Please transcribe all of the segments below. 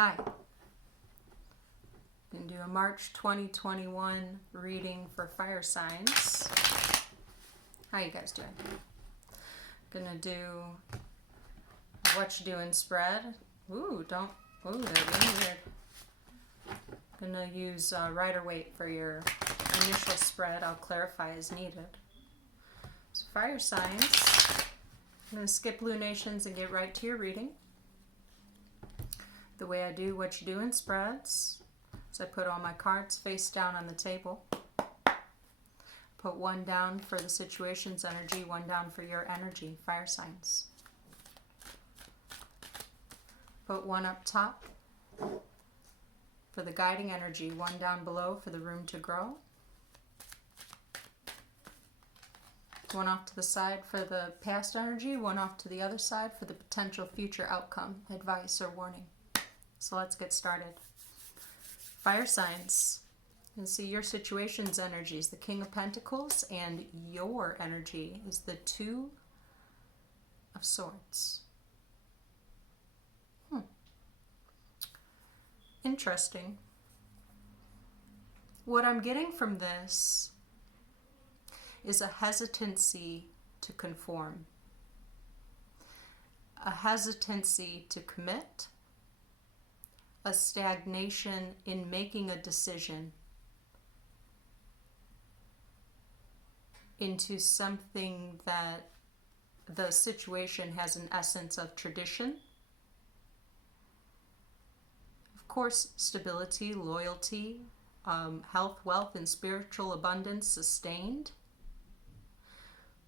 Hi. I'm going to do a March 2021 reading for fire signs. How you guys doing? Going to do Whatchadoin Spread. Ooh, they're being weird. Going to use Waite for your initial spread. I'll clarify as needed. So fire signs. I'm going to skip lunations and get right to your reading. The way I do Whatchadoin spreads is I put all my cards face down on the table. Put one down for the situation's energy, one down for your energy, fire signs. Put one up top for the guiding energy, one down below for the room to grow. One off to the side for the past energy, one off to the other side for the potential future outcome, advice, or warning. So let's get started. Fire signs. You can see your situation's energy is the King of Pentacles, and your energy is the Two of Swords. Interesting. What I'm getting from this is a hesitancy to conform, a hesitancy to commit, a stagnation in making a decision into something that the situation has an essence of tradition. Of course, stability, loyalty, health, wealth, and spiritual abundance sustained.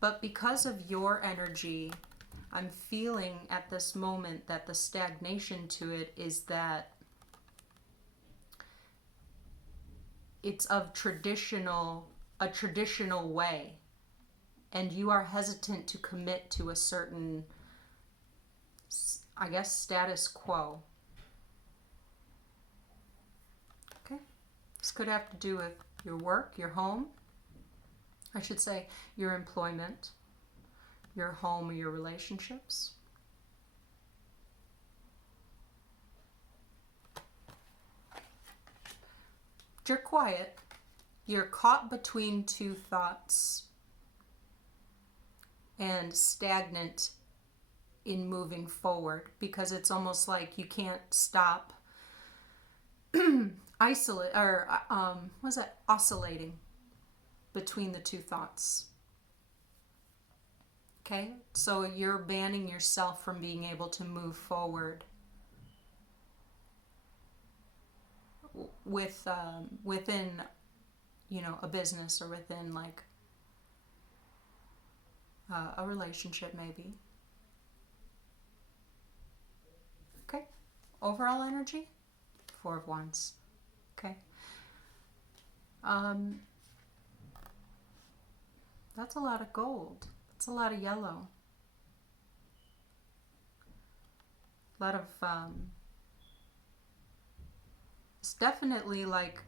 But because of your energy, I'm feeling at this moment that the stagnation to it is that it's of a traditional way, and you are hesitant to commit to a certain, I guess, status quo. Okay, this could have to do with your work, your home, I should say your employment, your home, or your relationships. You're quiet. You're caught between two thoughts and stagnant in moving forward, because it's almost like you can't stop oscillating between the two thoughts. Okay, so you're banning yourself from being able to move forward with within, a business, or within like a relationship maybe. Okay, overall energy, Four of Wands. Okay, that's a lot of gold. That's a lot of yellow. A lot of it's definitely like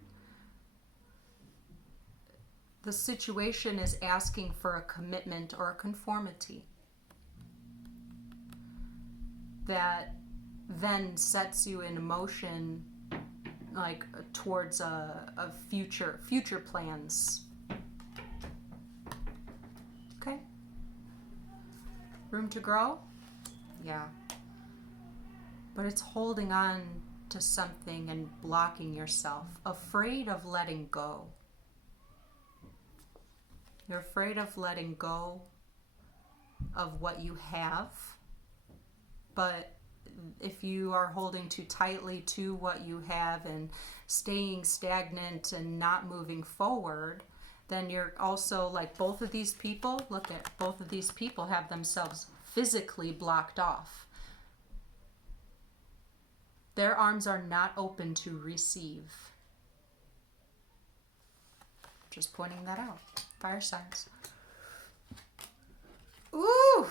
the situation is asking for a commitment or a conformity that then sets you in motion, like towards a future plans. Okay, room to grow, yeah, but it's holding on to something and blocking yourself, afraid of letting go. You're afraid of letting go of what you have, but if you are holding too tightly to what you have and staying stagnant and not moving forward, then you're also like both of these people. Look at both of these people have themselves physically blocked off. Their arms are not open to receive. Just pointing that out. Fire signs. Ooh!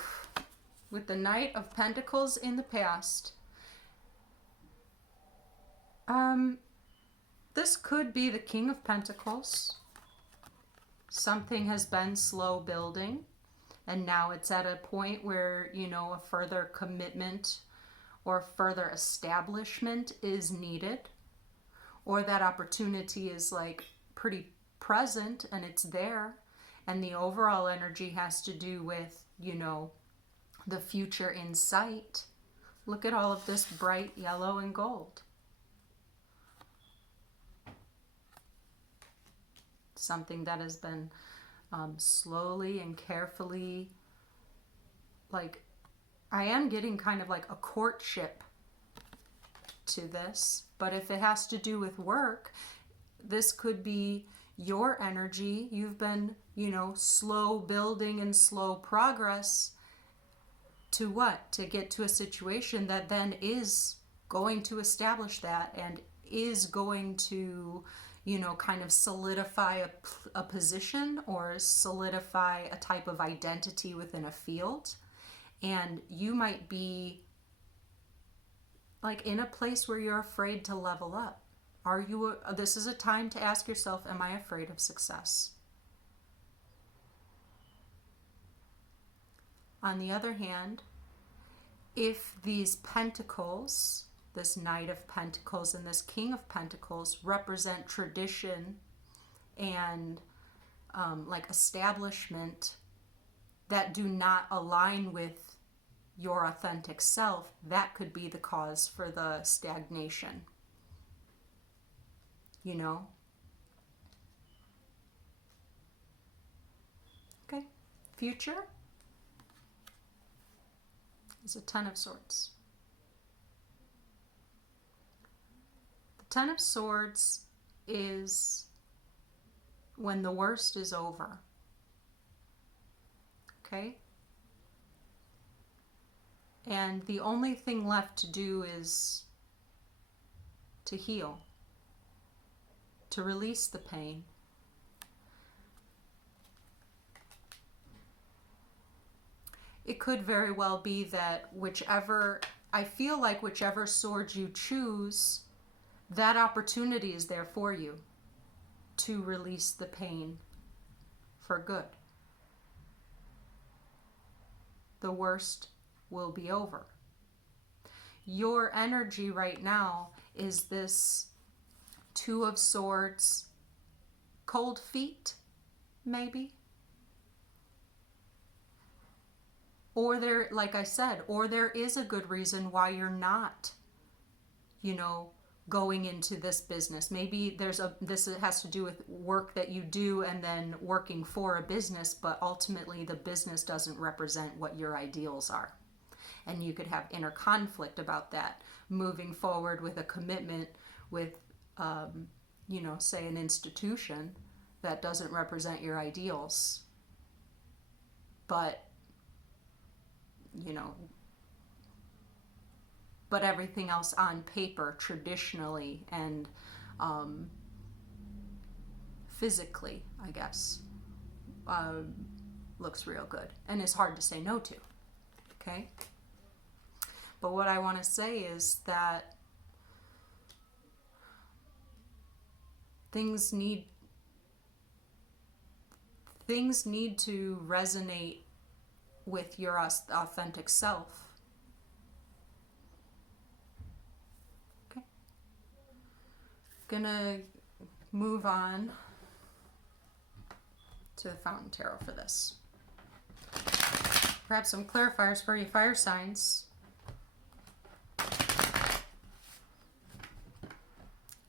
With the Knight of Pentacles in the past. This could be the King of Pentacles. Something has been slow building, and now it's at a point where, a further commitment or further establishment is needed, or that opportunity is like pretty present and it's there, and the overall energy has to do with, you know, the future in sight. Look at all of this bright yellow and gold. Something that has been slowly and carefully, like, I am getting kind of like a courtship to this, but if it has to do with work, this could be your energy. You've been, you know, slow building and slow progress to what? To get to a situation that then is going to establish that and is going to, you know, kind of solidify a position or solidify a type of identity within a field. And you might be like in a place where you're afraid to level up. Are you, this is a time to ask yourself, am I afraid of success? On the other hand, if these pentacles, this Knight of Pentacles and this King of Pentacles, represent tradition and like establishment that do not align with your authentic self, that could be the cause for the stagnation. You know? Okay. Future is a Ten of Swords. The Ten of Swords is when the worst is over. Okay? And the only thing left to do is to heal, to release the pain. It could very well be that I feel like whichever sword you choose, that opportunity is there for you to release the pain for good. The worst will be over. Your energy right now is this Two of Swords, cold feet, maybe. Or there, like I said, or there is a good reason why you're not, you know, going into this business. Maybe this has to do with work that you do and then working for a business, but ultimately the business doesn't represent what your ideals are. And you could have inner conflict about that, moving forward with a commitment with, you know, say an institution that doesn't represent your ideals. But, you know, but everything else on paper, traditionally and physically, I guess, looks real good and is hard to say no to. Okay? But what I want to say is that things need to resonate with your authentic self. Okay. Gonna move on to the Fountain Tarot for this. Perhaps some clarifiers for you fire signs.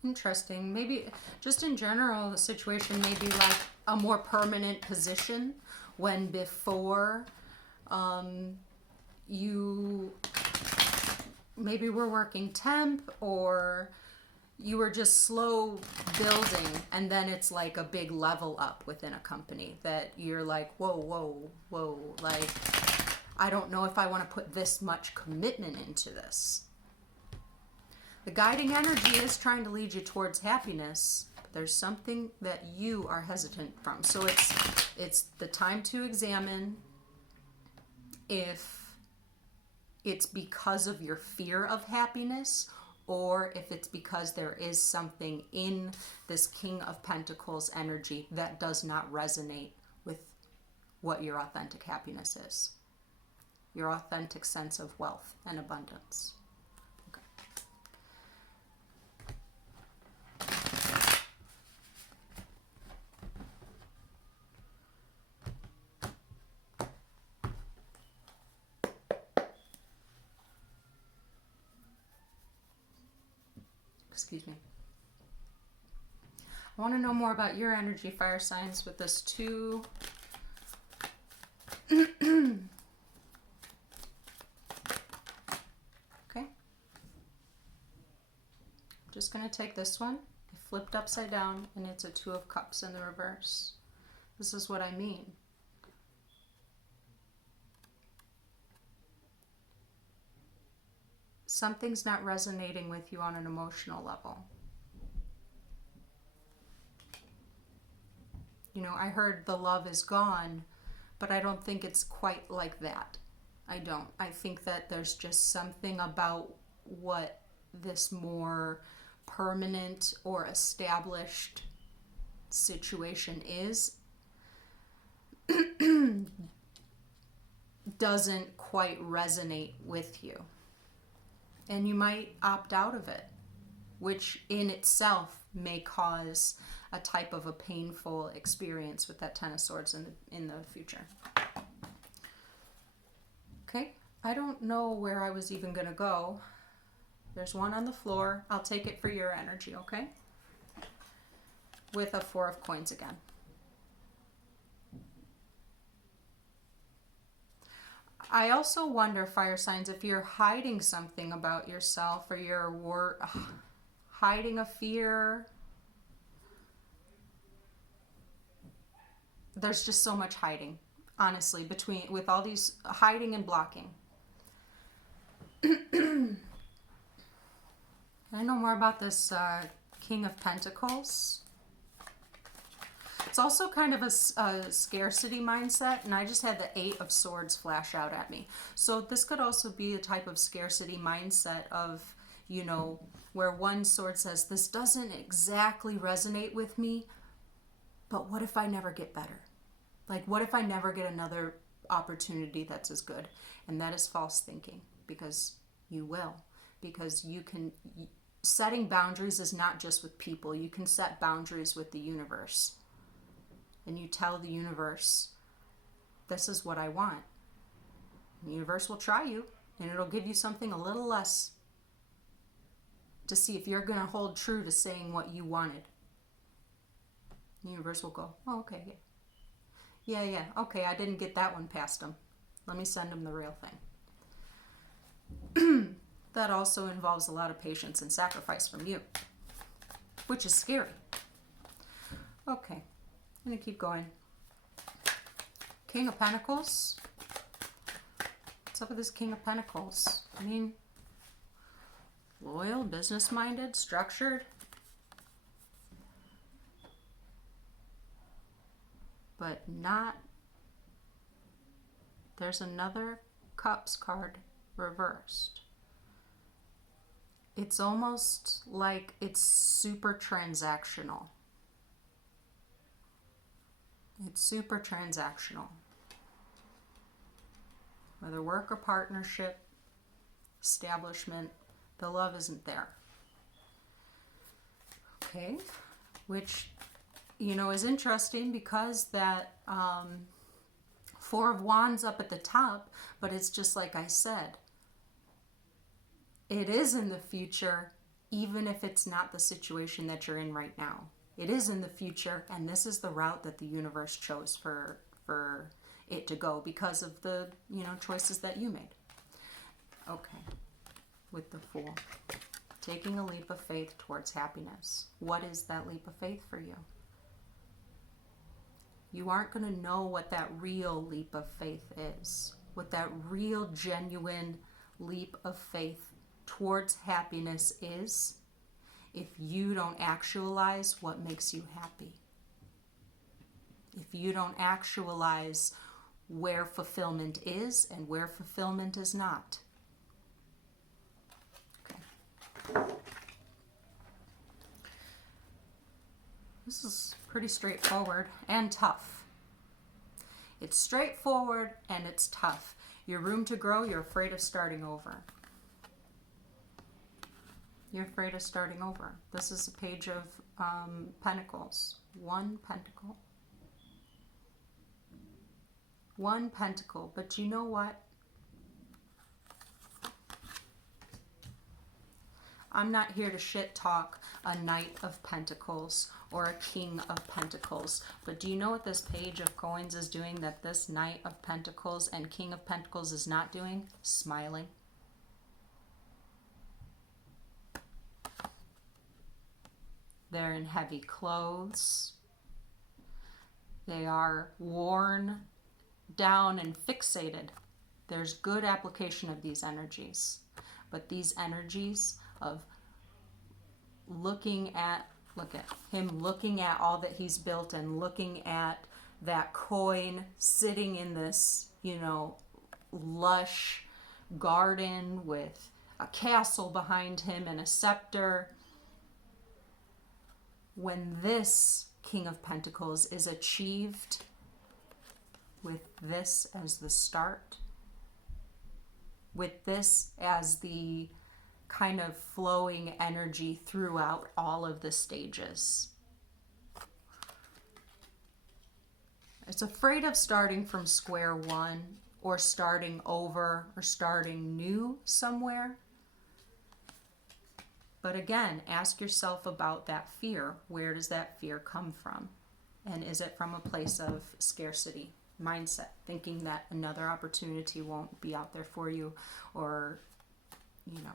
Interesting. Maybe just in general, the situation may be like a more permanent position when before you maybe were working temp, or you were just slow building, and then it's like a big level up within a company that you're like, whoa, like, I don't know if I want to put this much commitment into this. The guiding energy is trying to lead you towards happiness, but there's something that you are hesitant from. So it's the time to examine if it's because of your fear of happiness, or if it's because there is something in this King of Pentacles energy that does not resonate with what your authentic happiness is, your authentic sense of wealth and abundance. Excuse me. I want to know more about your energy, fire signs, with this 2. Okay. I'm just going to take this one. I flipped upside down, and it's a 2 of Cups in the reverse. This is what I mean. Something's not resonating with you on an emotional level. You know, I heard the love is gone, but I don't think it's quite like that. I don't. I think that there's just something about what this more permanent or established situation is doesn't quite resonate with you. And you might opt out of it, which in itself may cause a type of a painful experience with that 10 of Swords in the future. Okay, I don't know where I was even going to go. There's one on the floor. I'll take it for your energy, okay? With a 4 of Coins again. I also wonder, fire signs, if you're hiding something about yourself, or you're hiding a fear. There's just so much hiding, honestly, with all these hiding and blocking. I know more about this King of Pentacles. It's also kind of a scarcity mindset, and I just had the 8 of Swords flash out at me. So this could also be a type of scarcity mindset of, you know, where one sword says, this doesn't exactly resonate with me, but what if I never get better? Like, what if I never get another opportunity that's as good? And that is false thinking, because you will. Because you can, setting boundaries is not just with people. You can set boundaries with the universe. And you tell the universe, this is what I want. The universe will try you, and it'll give you something a little less to see if you're going to hold true to saying what you wanted. The universe will go, oh, okay, yeah, okay, I didn't get that one past them. Let me send them the real thing. That also involves a lot of patience and sacrifice from you, which is scary. Okay. I'm going to keep going. King of Pentacles. What's up with this King of Pentacles? I mean, loyal, business-minded, structured. But not... There's another Cups card reversed. It's almost like it's super transactional. It's super transactional. Whether work or partnership, establishment, the love isn't there. Okay, which, you know, is interesting because that 4 of Wands up at the top, but it's just like I said. It is in the future, even if it's not the situation that you're in right now. It is in the future, and this is the route that the universe chose for it to go because of the, you know, choices that you made. Okay, with the Fool. Taking a leap of faith towards happiness. What is that leap of faith for you? You aren't going to know what that real leap of faith is. What that real, genuine leap of faith towards happiness is, if you don't actualize what makes you happy. If you don't actualize where fulfillment is and where fulfillment is not. Okay. This is pretty straightforward and tough. It's straightforward and it's tough. Your room to grow, you're afraid of starting over. You're afraid of starting over. This is a page of Pentacles. 1 Pentacle. 1 Pentacle. But you know what? I'm not here to shit talk a Knight of Pentacles or a King of Pentacles. But do you know what this Page of Coins is doing that this Knight of Pentacles and King of Pentacles is not doing? Smiling. They're in heavy clothes. They are worn down and fixated. There's good application of these energies. But these energies of looking at, look at him looking at all that he's built and looking at that coin sitting in this, you know, lush garden with a castle behind him and a scepter. When this King of Pentacles is achieved with this as the start, with this as the kind of flowing energy throughout all of the stages. It's afraid of starting from square one or starting over or starting new somewhere. But again, ask yourself about that fear. Where does that fear come from? And is it from a place of scarcity mindset, thinking that another opportunity won't be out there for you, or, you know,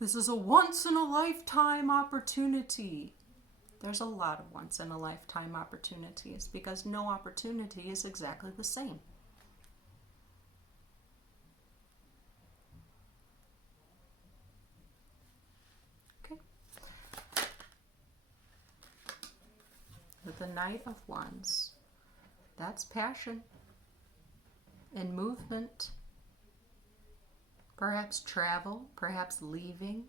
this is a once-in-a-lifetime opportunity. There's a lot of once-in-a-lifetime opportunities because no opportunity is exactly the same. Okay. With the Knight of Wands, that's passion and movement. Perhaps travel, perhaps leaving.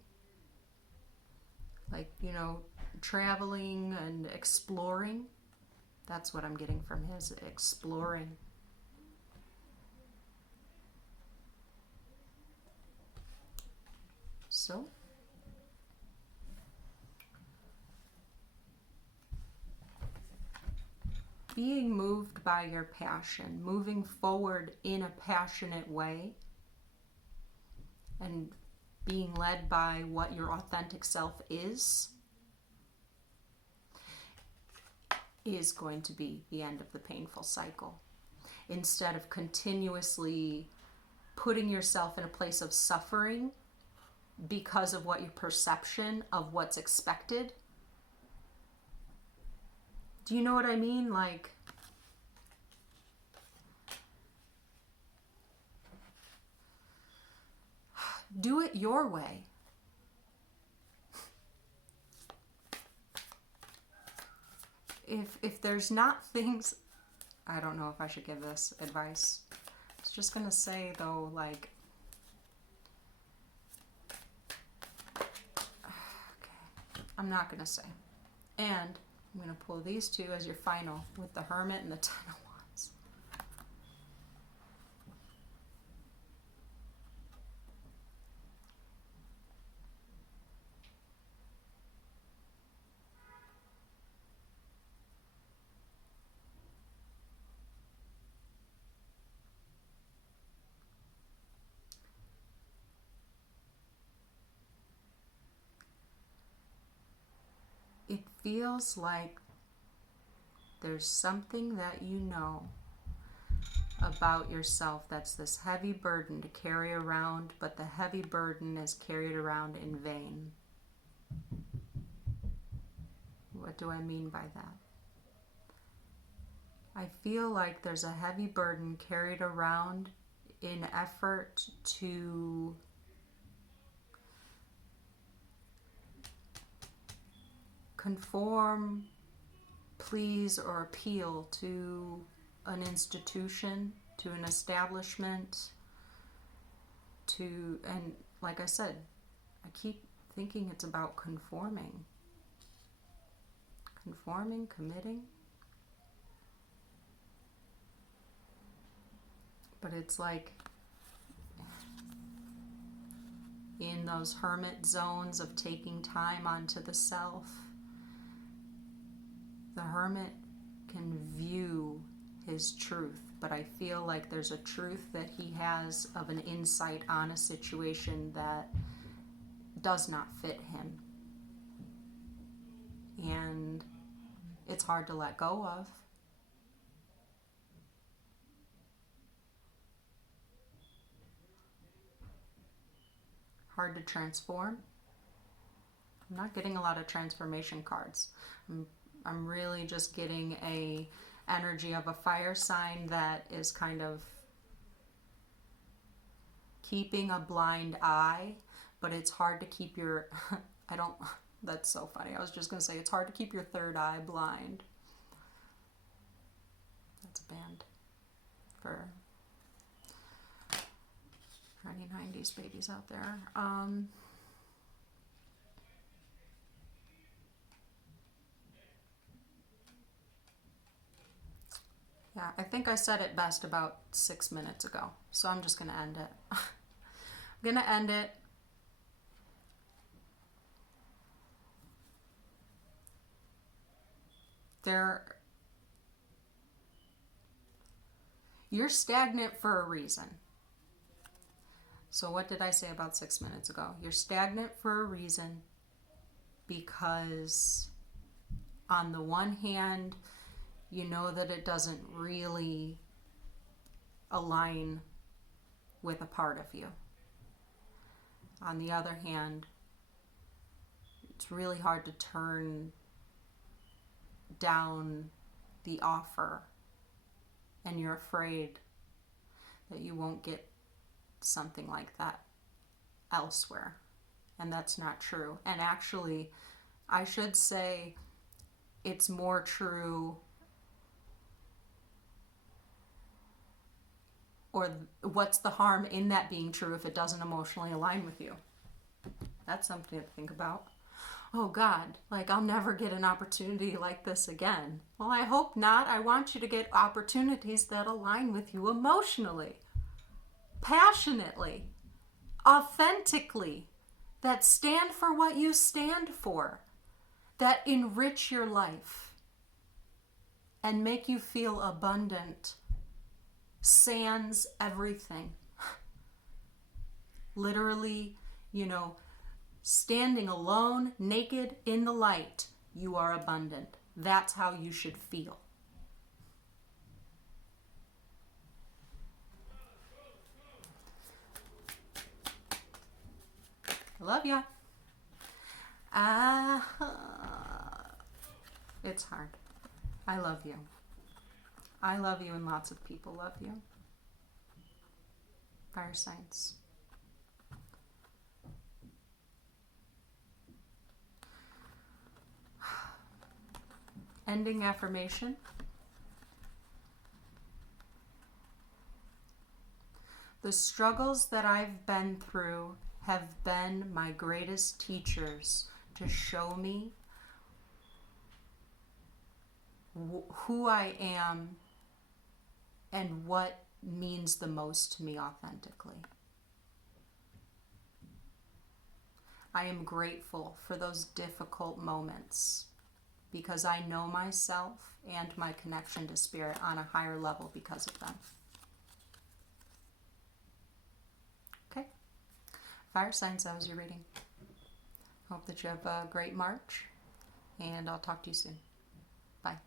Like, you know, traveling and exploring. That's what I'm getting from his exploring. So, being moved by your passion, moving forward in a passionate way, and being led by what your authentic self is going to be the end of the painful cycle. Instead of continuously putting yourself in a place of suffering because of what your perception of what's expected. Do you know what I mean? Like, do it your way. If there's not things, I don't know if I should give this advice. I was just going to say though, like, okay, I'm not going to say. And I'm going to pull these two as your final with the Hermit and the Ten of Wands. It feels like there's something that you know about yourself that's this heavy burden to carry around, but the heavy burden is carried around in vain. What do I mean by that? I feel like there's a heavy burden carried around in effort to conform, please, or appeal to an institution, to an establishment, and like I said, I keep thinking it's about conforming, committing, but it's like in those hermit zones of taking time onto the self, the hermit can view his truth but I feel like there's a truth that he has of an insight on a situation that does not fit him. And it's hard to let go of. Hard to transform. I'm not getting a lot of transformation cards. I'm really just getting a energy of a fire sign that is kind of keeping a blind eye, but it's hard to keep your that's so funny. I was just going to say it's hard to keep your third eye blind. That's a band for any 90s babies out there. Yeah, I think I said it best about 6 minutes ago, so I'm just going to end it. I'm going to end it. You're stagnant for a reason. So what did I say about 6 minutes ago? You're stagnant for a reason because on the one hand, you know that it doesn't really align with a part of you. On the other hand, it's really hard to turn down the offer, and you're afraid that you won't get something like that elsewhere. And that's not true. And actually, I should say it's more true, or what's the harm in that being true if it doesn't emotionally align with you? That's something to think about. Oh God, like I'll never get an opportunity like this again. Well, I hope not. I want you to get opportunities that align with you emotionally, passionately, authentically, that stand for what you stand for, that enrich your life and make you feel abundant, sans everything. Literally, standing alone, naked in the light, you are abundant. That's how you should feel. I love ya. It's hard. I love you. I love you, and lots of people love you. Fire signs. Ending affirmation. The struggles that I've been through have been my greatest teachers to show me who I am and what means the most to me authentically. I am grateful for those difficult moments because I know myself and my connection to spirit on a higher level because of them. Okay. Fire signs, that was your reading. Hope that you have a great March, and I'll talk to you soon. Bye.